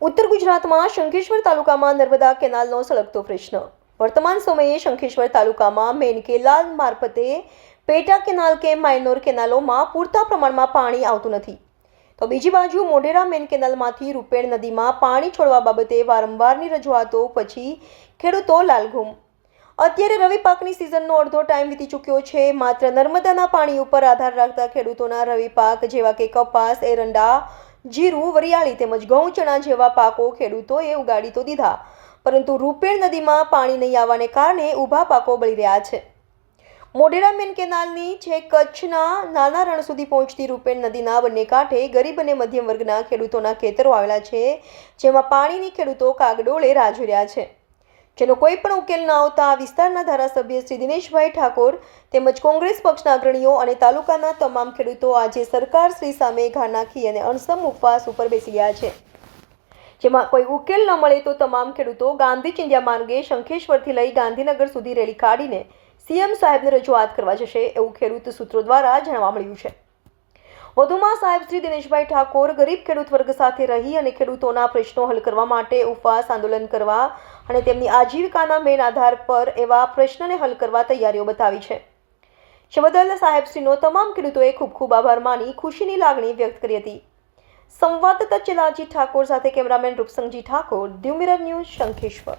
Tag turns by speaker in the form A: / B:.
A: ઉત્તર ગુજરાતમાં શંખેશ્વર તાલુકામાં નર્મદા કેનાલનો સળગતો પ્રશ્ન. વર્તમાન સમયે શંખેશ્વર તાલુકામાં મેન કેનાલ મારફતે પેટા કેનાલ કે માઇનોર કેનાલોમાં પૂરતા પ્રમાણમાં પાણી આવતું નથી. તો બીજી બાજુ મોઢેરા મેન કેનાલમાંથી રૂપેણ નદીમાં પાણી છોડવા બાબતે વારંવારની રજૂઆતો પછી ખેડૂતો લાલઘુમ. અત્યારે રવિ પાકની સિઝનનો અડધો ટાઈમ વીતી ચૂક્યો છે. માત્ર નર્મદાના પાણી ઉપર આધાર રાખતા ખેડૂતોના રવિ પાક જેવા કે કપાસ, એરંડા જીરું, વરિયાળી તેમજ ઘઉં, ચણા જેવા પાકો ખેડૂતોએ ઉગાડી તો દીધા. પરંતુ રૂપેણ નદીમાં પાણી નહીં આવવાને કારણે ઊભા પાકો બળી રહ્યા છે. મોઢેરા મેન કેનાલની છે કચ્છના નાના રણ સુધી પહોંચતી રૂપેણ નદીના બંને કાંઠે ગરીબ અને મધ્યમ વર્ગના ખેડૂતોના ખેતરો આવેલા છે, જેમાં પાણીની ખેડૂતો કાગડોળે રાહ રહ્યા છે. જેનો કોઈ પણ ઉકેલ ન આવતા વિસ્તારના ધારાસભ્ય શ્રી દિનેશભાઈ ઠાકોર તેમજ કોંગ્રેસ પક્ષના અગ્રણીઓ અને તાલુકાના તમામ ખેડૂતો આજે સરકાર શ્રી સામે ઘા નાખી અને અણસમ ઉપવાસ ઉપર બેસી ગયા છે. જેમાં કોઈ ઉકેલ ન મળે તો તમામ ખેડૂતો ગાંધી ચિંધ્યા માર્ગે શંખેશ્વરથી લઈ ગાંધીનગર સુધી રેલી કાઢીને સીએમ સાહેબને રજૂઆત કરવા જશે એવું ખેડૂત સૂત્રો દ્વારા જાણવા મળ્યું છે. વધુમાં સાહેબ શ્રી દિનેશભાઈ ઠાકોર ગરીબ ખેડૂત વર્ગ સાથે રહી અને ખેડૂતોના પ્રશ્નો હલ કરવા માટે ઉપવાસ આંદોલન કરવા અને તેમની આજીવિકાના મેન આધાર પર એવા પ્રશ્નને હલ કરવા તૈયારીઓ બતાવી છે. જે સાહેબશ્રીનો તમામ ખેડૂતોએ ખૂબ ખૂબ આભાર માની ખુશીની લાગણી વ્યક્ત કરી હતી. સંવાદદાતા ચેલાજી ઠાકોર સાથે cameraman Rupsangji Thakor the news Shankheshwar.